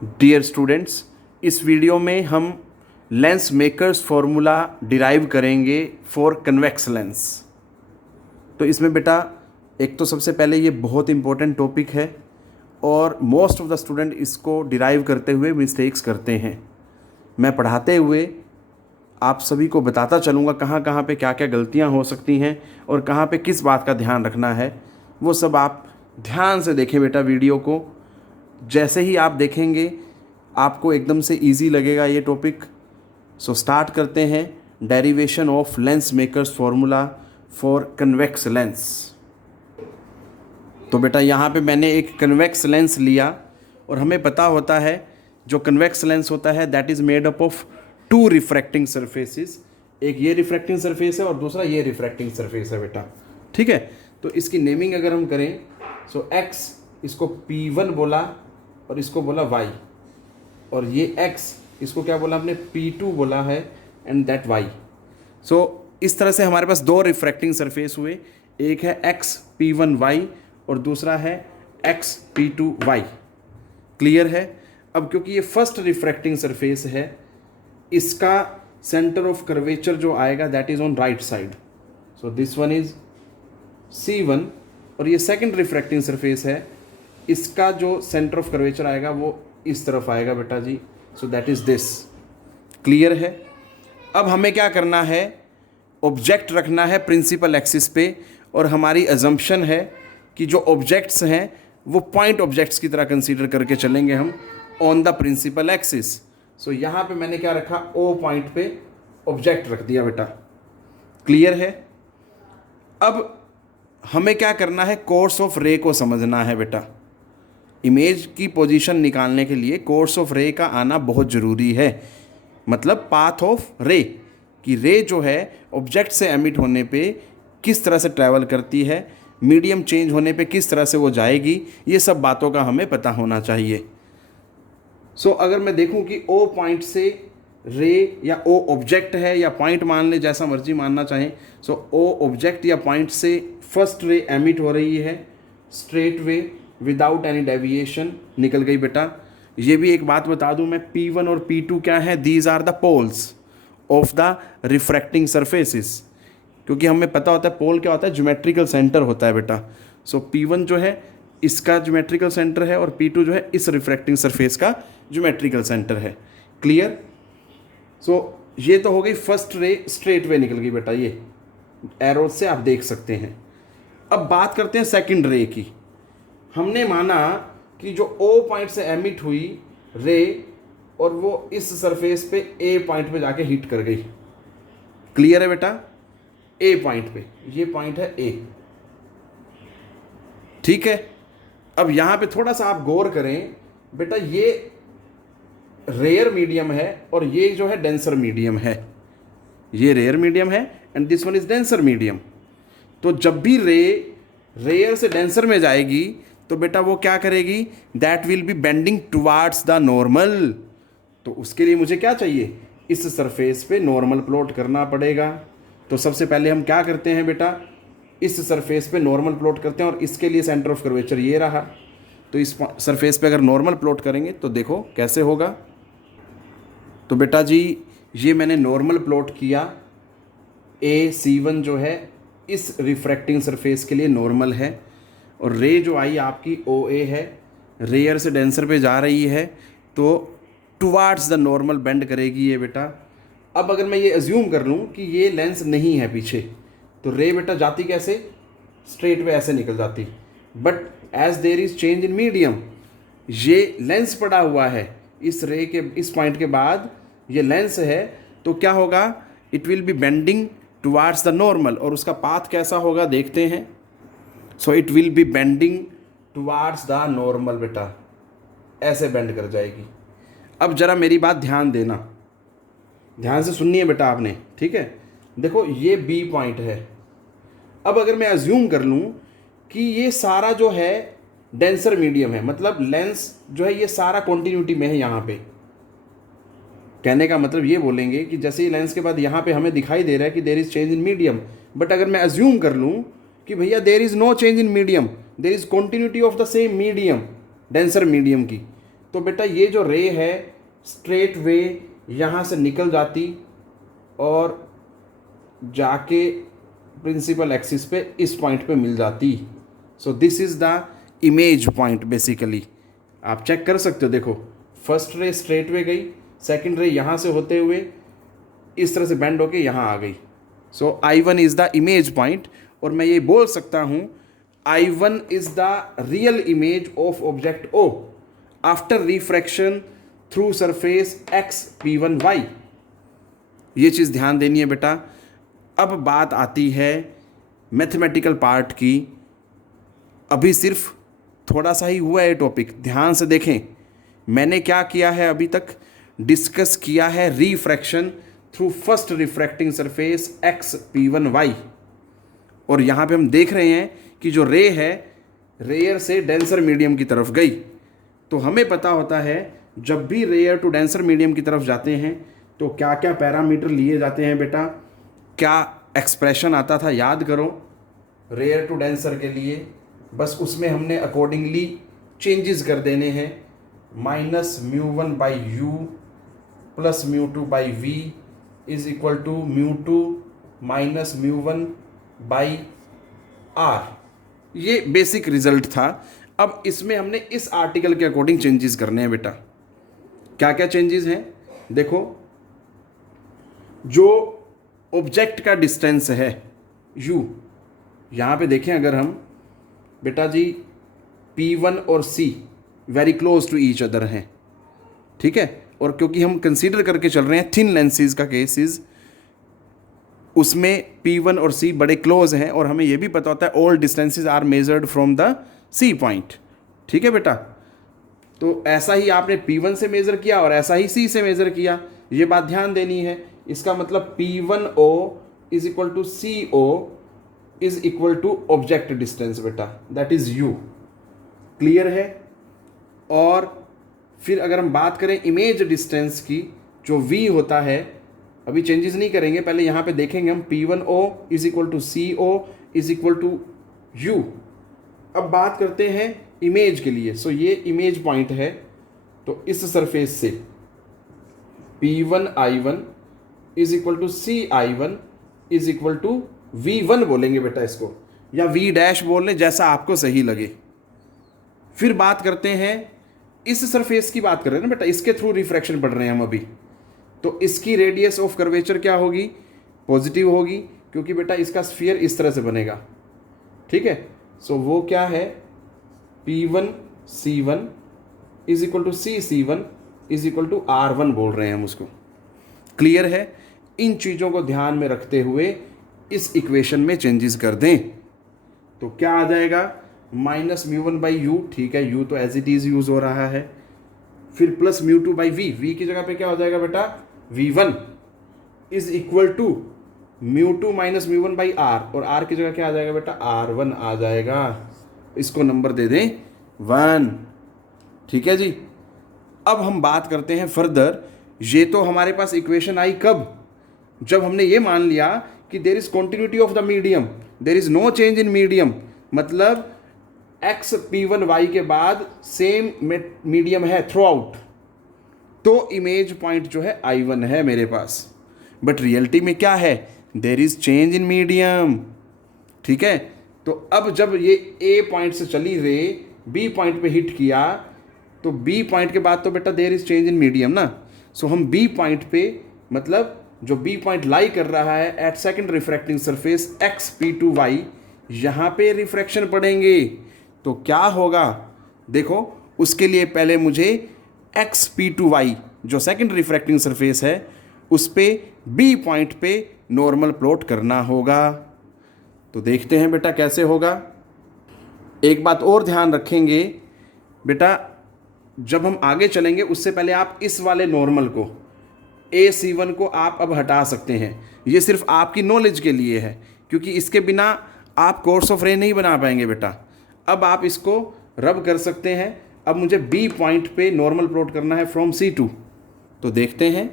Dear students, इस video में हम लेंस मेकर्स फॉर्मूला डिराइव करेंगे फॉर कन्वेक्स लेंस। तो इसमें बेटा एक तो सबसे पहले ये बहुत इंपॉर्टेंट टॉपिक है और मोस्ट ऑफ द स्टूडेंट इसको डिराइव करते हुए मिस्टेक्स करते हैं। मैं पढ़ाते हुए आप सभी को बताता चलूँगा कहाँ कहाँ पे क्या क्या गलतियाँ हो सकती हैं और कहाँ पे किस बात का ध्यान रखना है। वो सब आप ध्यान से देखें बेटा वीडियो को। जैसे ही आप देखेंगे आपको एकदम से इजी लगेगा ये टॉपिक। सो स्टार्ट करते हैं derivation of lens makers formula for convex lens. तो बेटा यहाँ पे मैंने एक कन्वेक्स लेंस लिया और हमें पता होता है जो कन्वेक्स लेंस होता है that is made up of two refracting surfaces. एक ये रिफ्रैक्टिंग सरफेस है और दूसरा ये रिफ्रैक्टिंग सरफेस है बेटा, ठीक है। तो इसकी नेमिंग अगर हम करें सो x इसको P1 बोला और इसको बोला y, और ये x इसको क्या बोला हमने P2 बोला है एंड दैट y। सो इस तरह से हमारे पास दो रिफ्रैक्टिंग सरफेस हुए, एक है x P1y और दूसरा है x P2y। क्लियर है। अब क्योंकि ये फर्स्ट रिफ्रैक्टिंग सरफेस है, इसका सेंटर ऑफ कर्वेचर जो आएगा that is on right side. So this one is C1 और ये सेकंड रिफ्रैक्टिंग सरफेस है, इसका जो सेंटर ऑफ कर्वेचर आएगा वो इस तरफ आएगा बेटा जी। So that is this. Clear है। अब हमें क्या करना है, ऑब्जेक्ट रखना है प्रिंसिपल एक्सिस पे, और हमारी अजम्पशन है कि जो ऑब्जेक्ट्स हैं वो पॉइंट ऑब्जेक्ट्स की तरह कंसीडर करके चलेंगे हम ऑन द प्रिंसिपल एक्सिस। सो यहाँ पे मैंने क्या रखा, ओ पॉइंट पे ऑब्जेक्ट रख दिया बेटा। क्लियर है। अब हमें क्या करना है, कोर्स ऑफ रे को समझना है बेटा। इमेज की पोजीशन निकालने के लिए कोर्स ऑफ रे का आना बहुत ज़रूरी है, मतलब पाथ ऑफ रे कि रे जो है ऑब्जेक्ट से एमिट होने पे किस तरह से ट्रैवल करती है, मीडियम चेंज होने पे किस तरह से वो जाएगी, ये सब बातों का हमें पता होना चाहिए। सो अगर मैं देखूं कि ओ पॉइंट से रे या ओ ऑब्जेक्ट है या पॉइंट मान ले, जैसा मर्जी मानना चाहें। सो ओ ऑब्जेक्ट या पॉइंट से फर्स्ट रे एमिट हो रही है straight way without any deviation, निकल गई बेटा। ये भी एक बात बता दूं मैं, P1 और P2 क्या है, these are the poles of the refracting surfaces. क्योंकि हमें पता होता है पोल क्या होता है, ज्योमेट्रिकल सेंटर होता है बेटा। सो P1 जो है इसका ज्योमेट्रिकल सेंटर है और P2 जो है इस रिफ्रैक्टिंग सरफेस का ज्योमेट्रिकल सेंटर है। क्लियर। सो ये तो हो गई फर्स्ट रे स्ट्रेट वे निकल गई बेटा, ये एरोज से आप देख सकते हैं। अब बात करते हैं सेकंड रे की। हमने माना कि जो ओ पॉइंट से एमिट हुई रे और वो इस सरफेस पे ए पॉइंट पे जाके हिट कर गई। क्लियर है बेटा। ए पॉइंट पे, ये पॉइंट है ए, ठीक है। अब यहां पे थोड़ा सा आप गौर करें बेटा, ये रेयर मीडियम है और ये जो है डेंसर मीडियम है। ये रेयर मीडियम है and this one is denser medium. तो जब भी रे रेयर से डेंसर में जाएगी तो बेटा वो क्या करेगी, that will be bending towards the normal. तो उसके लिए मुझे क्या चाहिए, इस सरफेस पे नॉर्मल प्लॉट करना पड़ेगा। तो सबसे पहले हम क्या करते हैं बेटा, इस सरफेस पे नॉर्मल प्लॉट करते हैं और इसके लिए सेंटर ऑफ कर्वेचर ये रहा। तो इस सरफेस पे अगर नॉर्मल प्लॉट करेंगे तो देखो कैसे होगा। तो बेटा जी ये मैंने नॉर्मल प्लॉट किया, ए C1 जो है इस रिफ्रैक्टिंग सरफेस के लिए नॉर्मल है और रे जो आई आपकी OA है, रेयर से डेंसर पे जा रही है तो टुवार्ड्स द नॉर्मल बेंड करेगी ये बेटा। अब अगर मैं ये अज्यूम कर लूँ कि ये लेंस नहीं है पीछे, तो रे बेटा जाती कैसे, स्ट्रेट पे ऐसे निकल जाती। But as there is change in medium, ये लेंस पड़ा हुआ है इस रे के इस पॉइंट के बाद, ये लेंस है, तो क्या होगा, it will be bending towards the normal. और उसका पाथ कैसा होगा देखते हैं। So it will be bending towards the normal बेटा, ऐसे बेंड कर जाएगी। अब जरा मेरी बात ध्यान देना, ध्यान से सुननी है बेटा आपने, ठीक है। देखो ये B पॉइंट है। अब अगर मैं अज्यूम कर लूँ कि ये सारा जो है डेंसर मीडियम है, मतलब लेंस जो है ये सारा कॉन्टिन्यूटी में है। यहाँ पे कहने का मतलब ये बोलेंगे कि जैसे ही लेंस के बाद यहाँ पे हमें दिखाई दे रहा है कि there is change in medium, but अगर मैं अज्यूम कर लूँ कि भैया there is no change in medium, there is continuity of the same medium, denser medium की, तो बेटा ये जो रे है स्ट्रेट वे यहाँ से निकल जाती और जाके प्रिंसिपल एक्सिस पे इस पॉइंट पे मिल जाती। So this is the image point basically. आप चेक कर सकते हो, देखो फर्स्ट रे स्ट्रेट वे गई, सेकंड रे यहाँ से होते हुए इस तरह से बेंड होके यहाँ आ गई। सो I1 is the image point, और मैं ये बोल सकता हूँ I1 is the real image of object O after refraction through surface x P1y। ये चीज़ ध्यान देनी है बेटा। अब बात आती है मैथमेटिकल पार्ट की। अभी सिर्फ थोड़ा सा ही हुआ है टॉपिक, ध्यान से देखें। मैंने क्या किया है अभी तक, डिस्कस किया है refraction through first refracting surface x P1y, और यहाँ पे हम देख रहे हैं कि जो रे है रेयर से डेंसर मीडियम की तरफ गई। तो हमें पता होता है जब भी रेयर टू डेंसर मीडियम की तरफ जाते हैं तो क्या क्या पैरामीटर लिए जाते हैं बेटा, क्या एक्सप्रेशन आता था याद करो रेयर टू डेंसर के लिए। बस उसमें हमने अकॉर्डिंगली चेंजेस कर देने हैं। -μ1/u plus μ2/v is equal to μ2 minus μ1/r। ये बेसिक रिजल्ट था। अब इसमें हमने इस आर्टिकल के अकॉर्डिंग चेंजेस करने हैं बेटा। क्या क्या चेंजेस हैं देखो, जो ऑब्जेक्ट का डिस्टेंस है u, यहाँ पे देखें अगर हम बेटा जी P1 और C very close to each other हैं, ठीक है, और क्योंकि हम कंसीडर करके चल रहे हैं थिन लेंसेज का केसेस, उसमें P1 और C बड़े क्लोज हैं, और हमें ये भी पता होता है all distances are measured from the C point. ठीक है बेटा, तो ऐसा ही आपने P1 से मेज़र किया और ऐसा ही C से मेज़र किया, ये बात ध्यान देनी है। इसका मतलब P1O is equal to CO is equal to object distance बेटा, दैट इज U। क्लियर है। और फिर अगर हम बात करें इमेज डिस्टेंस की, जो V होता है, अभी चेंजेस नहीं करेंगे, पहले यहाँ पे देखेंगे हम P1O is equal to CO is equal to U। अब बात करते हैं इमेज के लिए। सो ये इमेज पॉइंट है, तो इस सरफेस से P1I1 is equal to CI1 is equal to V1 बोलेंगे बेटा इसको, या V डैश बोल लें, जैसा आपको सही लगे। फिर बात करते हैं इस सरफेस की, बात कर रहे हैं ना बेटा, इसके थ्रू रिफ्रैक्शन पढ़ रहे हैं हम अभी। तो इसकी रेडियस ऑफ कर्वेचर क्या होगी, पॉजिटिव होगी, क्योंकि बेटा इसका स्फीयर इस तरह से बनेगा। ठीक है, सो वो क्या है P1C1 is equal to CC1 is equal to R1 बोल रहे हैं हम उसको। क्लियर है। इन चीज़ों को ध्यान में रखते हुए इस इक्वेशन में चेंजेस कर दें तो क्या आ जाएगा, -μ1/u, ठीक है, u तो एज इट इज़ यूज़ हो रहा है, फिर प्लस μ2/v, v की जगह पे क्या हो जाएगा बेटा v1 is equal to μ2 minus μ1/r, और r की जगह क्या आ जाएगा बेटा r1 आ जाएगा। इसको नंबर दे दें 1। ठीक है जी। अब हम बात करते हैं फर्दर। ये तो हमारे पास इक्वेशन आई कब, जब हमने ये मान लिया कि there is continuity of the medium, there is no change in medium, मतलब x P1y के बाद सेम मीडियम है थ्रू आउट, तो इमेज पॉइंट जो है I1 है मेरे पास। बट रियलिटी में क्या है, there is change in medium. ठीक है, तो अब जब ये A पॉइंट से चली रे B पॉइंट पे हिट किया, तो B पॉइंट के बाद तो बेटा there is change in medium ना। सो हम B पॉइंट पे, मतलब जो B पॉइंट लाई कर रहा है at second refracting surface x P2y, यहाँ पे रिफ्रैक्शन पड़ेंगे। तो क्या होगा देखो, उसके लिए पहले मुझे x P2y जो सेकंड रिफ्रैक्टिंग सरफेस है उस पे B पॉइंट पे नॉर्मल प्लॉट करना होगा। तो देखते हैं बेटा कैसे होगा। एक बात और ध्यान रखेंगे बेटा, जब हम आगे चलेंगे उससे पहले आप इस वाले नॉर्मल को AC1 को आप अब हटा सकते हैं। ये सिर्फ आपकी नॉलेज के लिए है, क्योंकि इसके बिना आप कोर्स ऑफ रे नहीं बना पाएंगे बेटा। अब आप इसको रब कर सकते हैं। अब मुझे B पॉइंट पे नॉर्मल प्लॉट करना है फ्रॉम C2, तो देखते हैं।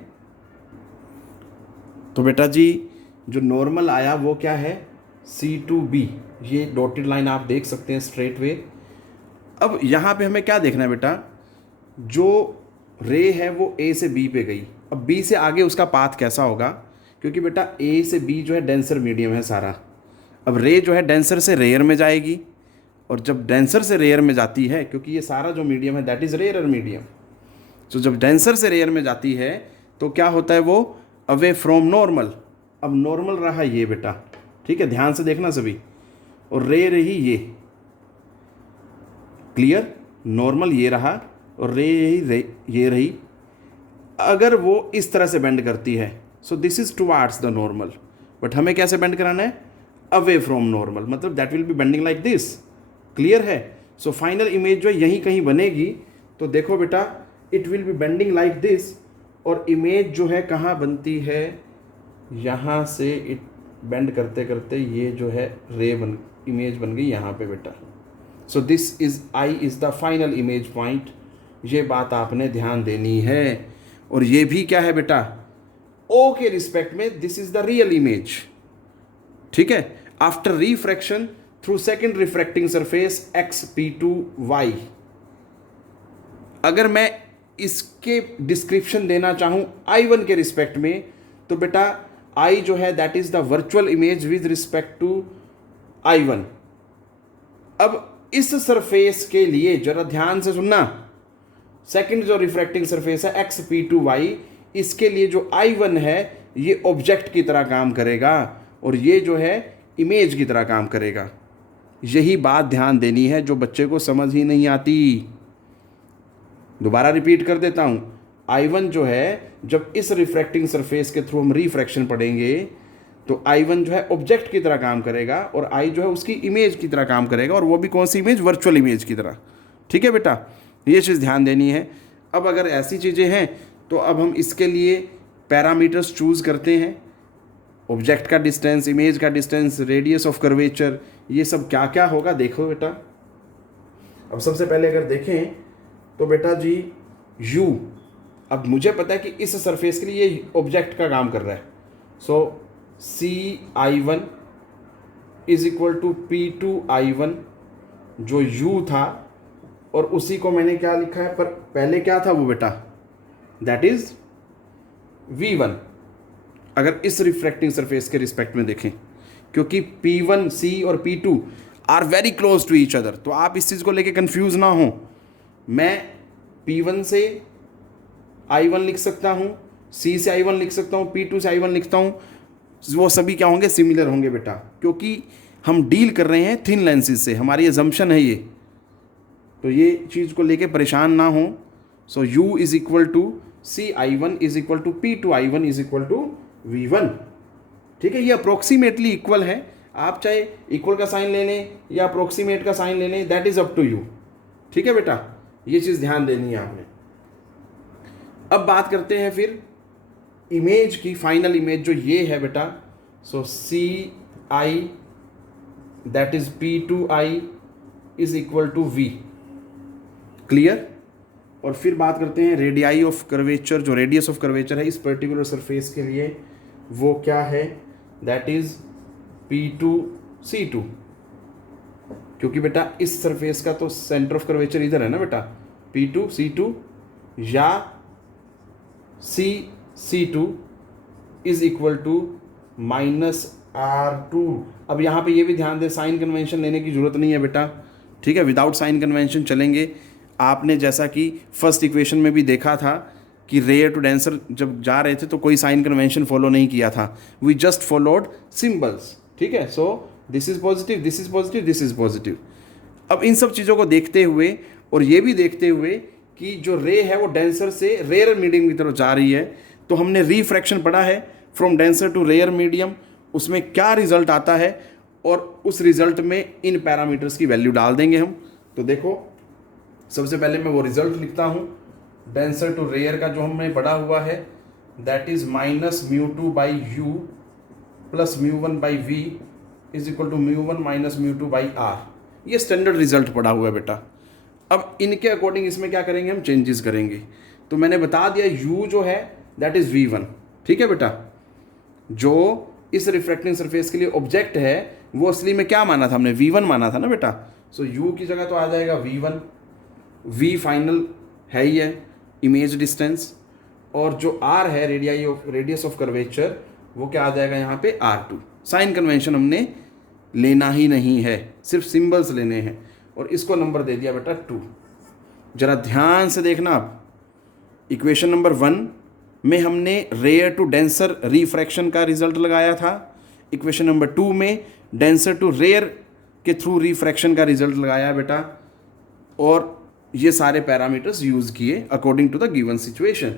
तो बेटा जी जो नॉर्मल आया वो क्या है, C2B, ये डॉटेड लाइन आप देख सकते हैं स्ट्रेट वे। अब यहाँ पे हमें क्या देखना है बेटा, जो रे है वो ए से बी पे गई, अब बी से आगे उसका पाथ कैसा होगा, क्योंकि बेटा ए से बी जो है डेंसर मीडियम है सारा। अब रे जो है डेंसर से रेयर में जाएगी, और जब डेंसर से रेयर में जाती है, क्योंकि ये सारा जो मीडियम है दैट इज़ रेयर मीडियम, तो जब डेंसर से रेयर में जाती है तो क्या होता है, वो अवे फ्रॉम नॉर्मल। अब नॉर्मल रहा ये बेटा, ठीक है, ध्यान से देखना सभी, और रे रही ये, क्लियर, नॉर्मल ये रहा और रे ये रही। अगर वो इस तरह से बेंड करती है, so this is towards the normal, but हमें कैसे बेंड कराना है, अवे फ्रॉम नॉर्मल, मतलब that will be bending like this, clear है। सो फाइनल इमेज जो यहीं कहीं बनेगी, तो देखो बेटा it will be bending like this, और इमेज जो है कहाँ बनती है, यहाँ से इट बेंड करते करते ये जो है इमेज बन गई यहाँ पे बेटा। सो this is I is the final image point, ये बात आपने ध्यान देनी है। और ये भी क्या है बेटा, ओ के रिस्पेक्ट में this is the real image, ठीक है, after refraction through second refracting surface XP2Y। अगर मैं इसके डिस्क्रिप्शन देना चाहूं I1 के रिस्पेक्ट में, तो बेटा I जो है that is the virtual image with respect to I1। अब इस सरफेस के लिए जरा ध्यान से सुनना, सेकंड जो रिफ्रैक्टिंग सरफेस है XP2Y, इसके लिए जो I1 है ये ऑब्जेक्ट की तरह काम करेगा, और ये जो है इमेज की तरह काम करेगा। यही बात ध्यान देनी है जो बच्चे को समझ ही नहीं आती। दोबारा रिपीट कर देता हूँ, I1 जो है जब इस रिफ्रैक्टिंग सरफेस के थ्रू हम रिफ्रैक्शन पढ़ेंगे, तो I1 जो है ऑब्जेक्ट की तरह काम करेगा, और I जो है उसकी इमेज की तरह काम करेगा, और वो भी कौन सी इमेज, वर्चुअल इमेज की तरह, ठीक है बेटा, ये चीज़ ध्यान देनी है। अब अगर ऐसी चीज़ें हैं तो अब हम इसके लिए पैरामीटर्स चूज़ करते हैं, ऑब्जेक्ट का डिस्टेंस, इमेज का डिस्टेंस, रेडियस ऑफ कर्वेचर, ये सब क्या क्या होगा देखो बेटा। अब सबसे पहले अगर देखें तो बेटा जी u, अब मुझे पता है कि इस सरफेस के लिए ये ऑब्जेक्ट का काम कर रहा है, सो CI1 is equal to P2I1 जो u था, और उसी को मैंने क्या लिखा है, पर पहले क्या था वो बेटा, दैट इज V1। अगर इस रिफ्रैक्टिंग सरफेस के रिस्पेक्ट में देखें, क्योंकि P1 C और P2 are very close to each other, तो आप इस चीज़ को लेके कंफ्यूज ना हो। मैं P1 से I1 लिख सकता हूँ, C से I1 लिख सकता हूँ, P2 से I1 लिखता हूँ, वो सभी क्या होंगे, सिमिलर होंगे बेटा, क्योंकि हम डील कर रहे हैं थिन लेंसेज से, हमारी एजम्पशन है ये, तो ये चीज़ को लेके परेशान ना हो। So U is equal to CI1 is equal to P2I1 is equal to V1, ठीक है, ये अप्रोक्सीमेटली इक्वल है, आप चाहे इक्वल का साइन ले लें या अप्रोक्सीमेट का साइन ले लें, that is up to you, ठीक है बेटा, ये चीज़ ध्यान देनी है आपने। अब बात करते हैं फिर इमेज की, फाइनल इमेज जो ये है बेटा, so CI that is P2I is equal to V, clear. और फिर बात करते हैं रेडियाई ऑफ कर्वेचर, जो रेडियस ऑफ कर्वेचर है इस पर्टिकुलर सरफेस के लिए, वो क्या है, दैट इज P2C2, क्योंकि बेटा इस सरफेस का तो सेंटर ऑफ कर्वेचर इधर है ना बेटा, P2C2 या CC2 is equal to -R2। अब यहाँ पे ये भी ध्यान दें, साइन कन्वेंशन लेने की जरूरत नहीं है बेटा, ठीक है, विदाउट साइन कन्वेंशन चलेंगे। आपने जैसा कि फर्स्ट इक्वेशन में भी देखा था कि रेयर टू डेंसर जब जा रहे थे तो कोई साइन कन्वेंशन फॉलो नहीं किया था, वी जस्ट फॉलोड सिंबल्स, ठीक है। So this is positive, this is positive, this is positive. अब इन सब चीज़ों को देखते हुए और ये भी देखते हुए कि जो रे है वो डेंसर से रेयर मीडियम की तरफ जा रही है, तो हमने रिफ्रैक्शन पढ़ा है from denser to rarer medium, उसमें क्या रिजल्ट आता है, और उस रिजल्ट में इन पैरामीटर्स की वैल्यू डाल देंगे हम। तो देखो सबसे पहले मैं वो रिजल्ट लिखता हूँ, डेंसर टू रेयर का जो हमने पढ़ा हुआ है, that is -μ2/u plus μ1/v is equal to μ1 minus μ2/r। ये स्टैंडर्ड रिजल्ट पढ़ा हुआ है बेटा। अब इनके अकॉर्डिंग इसमें क्या करेंगे, हम चेंजेस करेंगे। तो मैंने बता दिया u जो है दैट इज v1, ठीक है बेटा, जो इस रिफ्रैक्टिंग सरफेस के लिए ऑब्जेक्ट है वो असली में क्या माना था हमने, v1 माना था ना बेटा। सो u की जगह तो आ जाएगा v1, v फाइनल है ही है इमेज डिस्टेंस, और जो आर है रेडियस ऑफ कर्वेचर, वो क्या आ जाएगा यहाँ पे R2। साइन कन्वेंशन हमने लेना ही नहीं है, सिर्फ सिंबल्स लेने हैं, और इसको नंबर दे दिया बेटा 2। जरा ध्यान से देखना आप, इक्वेशन नंबर 1 में हमने रेयर टू डेंसर रिफ्रैक्शन का रिजल्ट लगाया था, इक्वेशन नंबर 2 में डेंसर टू रेयर के थ्रू रिफ्रैक्शन का रिजल्ट लगाया बेटा, और ये सारे पैरामीटर्स यूज़ किए according to the given situation.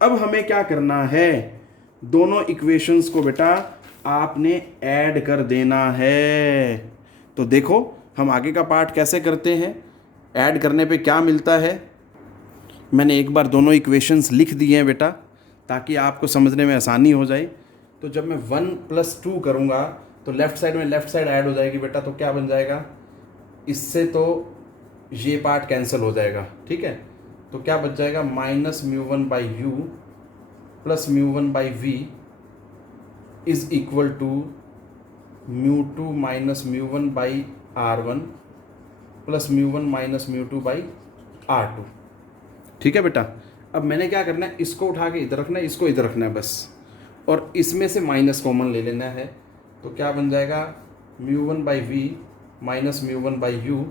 अब हमें क्या करना है, दोनों इक्वेशंस को बेटा आपने ऐड कर देना है। तो देखो हम आगे का पार्ट कैसे करते हैं, ऐड करने पे क्या मिलता है। मैंने एक बार दोनों इक्वेशंस लिख दिए हैं बेटा, ताकि आपको समझने में आसानी हो जाए। तो जब मैं 1 + 2 करूँगा तो लेफ़्ट साइड में लेफ़्ट साइड ऐड हो जाएगी बेटा, तो क्या बन जाएगा, इससे तो ये पार्ट कैंसिल हो जाएगा, ठीक है। तो क्या बच जाएगा, -μ1/u + μ1/v is equal to μ2 - μ1/r1 + μ1 - μ2/r2, ठीक है बेटा। अब मैंने क्या करना है, इसको उठा के इधर रखना है, इसको इधर रखना है बस, और इसमें से माइनस कॉमन ले लेना है। तो क्या बन जाएगा, μ1/v - μ1/u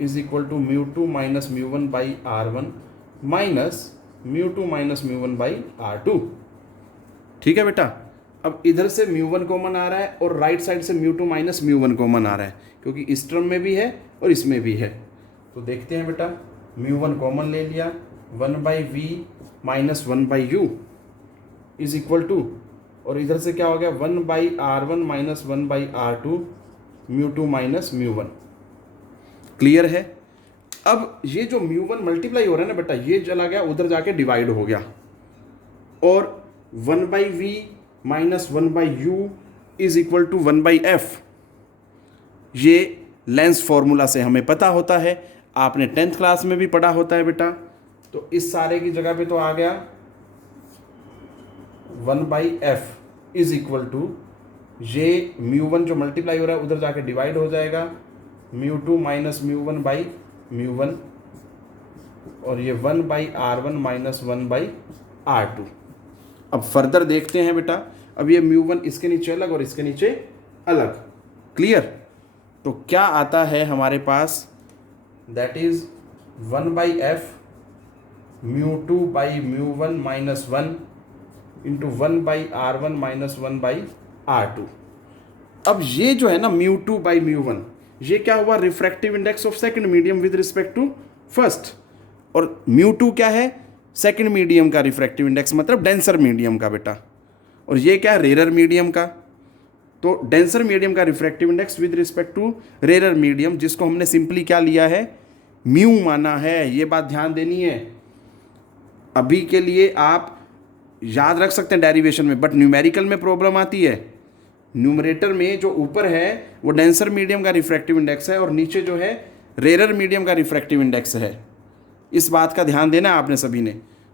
is equal to μ2 - μ1/r1 -μ2 - μ1/r2, ठीक है बेटा। अब इधर से μ1 कॉमन आ रहा है और राइट साइड से μ2 - μ1 कॉमन आ रहा है, क्योंकि इस टर्म में भी है और इसमें भी है। तो देखते हैं बेटा, μ1 कॉमन ले लिया, 1/v - 1/u is equal to, और इधर से क्या हो गया, 1/r1 - 1/r2 μ2 - μ1, क्लियर है। अब ये जो μ1 मल्टीप्लाई हो रहा है ना बेटा, ये चला गया उधर जाके डिवाइड हो गया, और 1/v - 1/u is equal to 1/f, ये लेंस फॉर्मूला से हमें पता होता है, आपने 10th क्लास में भी पढ़ा होता है बेटा। तो इस सारे की जगह पे तो आ गया 1/f इज इक्वल टू, ये μ1 जो मल्टीप्लाई हो रहा है उधर जाके डिवाइड हो जाएगा, μ2 - μ1/μ1, और ये 1/r1 - 1/r2। अब फर्दर देखते हैं बेटा, अब ये μ1 इसके नीचे अलग और इसके नीचे अलग, क्लियर। तो क्या आता है हमारे पास, that is 1/f μ2/μ1 - 1 into 1/r1 - 1/r2। अब ये जो है ना μ2/μ1, ये क्या हुआ, refractive index of second medium with respect to first, और μ2 क्या है, सेकंड मीडियम का रिफ्रैक्टिव इंडेक्स, मतलब डेंसर मीडियम का बेटा, और ये क्या है, रेरर मीडियम का। तो डेंसर मीडियम का refractive index with respect to rarer medium, जिसको हमने सिंपली क्या लिया है, म्यू माना है। ये बात ध्यान देनी है, अभी के लिए आप याद रख सकते हैं डेरिवेशन में, बट न्यूमेरिकल में प्रॉब्लम आती है। न्यूमरेटर में जो ऊपर है वो डेंसर मीडियम का रिफ्रैक्टिव इंडेक्स है, और नीचे जो है रेरर मीडियम का रिफ्रैक्टिव इंडेक्स है। इस बात का ध्यान देना आपने सभी ने।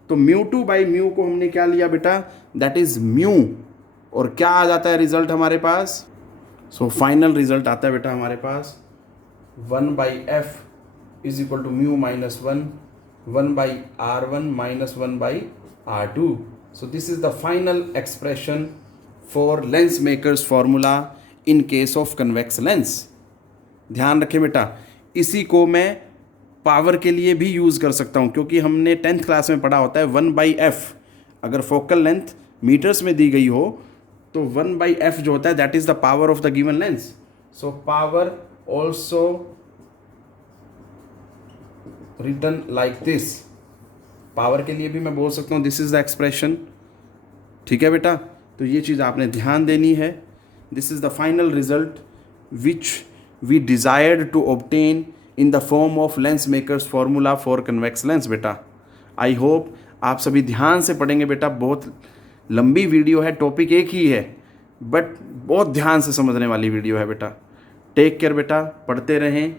तो μ2/μ को हमने क्या लिया बेटा, दैट इज म्यू, और क्या आ जाता है रिजल्ट हमारे पास। सो फाइनल रिजल्ट आता है बेटा हमारे पास 1/f is equal to μ - 1, 1/r1 - 1/r2। So this is the final expression for lens makers formula in case of convex lens. ध्यान रखें बेटा, इसी को मैं पावर के लिए भी यूज़ कर सकता हूँ, क्योंकि हमने 10th क्लास में पढ़ा होता है 1/f, अगर फोकल लेंथ मीटर्स में दी गई हो तो 1/f जो होता है that is the power of the given lens. So power also written like this, power के लिए भी मैं बोल सकता हूँ दिस इज द एक्सप्रेशन, ठीक है बेटा। तो ये चीज़ आपने ध्यान देनी है। This is the final result which we desired to obtain in the form of lens makers formula for convex lens बेटा। आई होप आप सभी ध्यान से पढ़ेंगे बेटा, बहुत लंबी वीडियो है, टॉपिक एक ही है, बट बहुत ध्यान से समझने वाली वीडियो है बेटा। टेक केयर बेटा, पढ़ते रहें।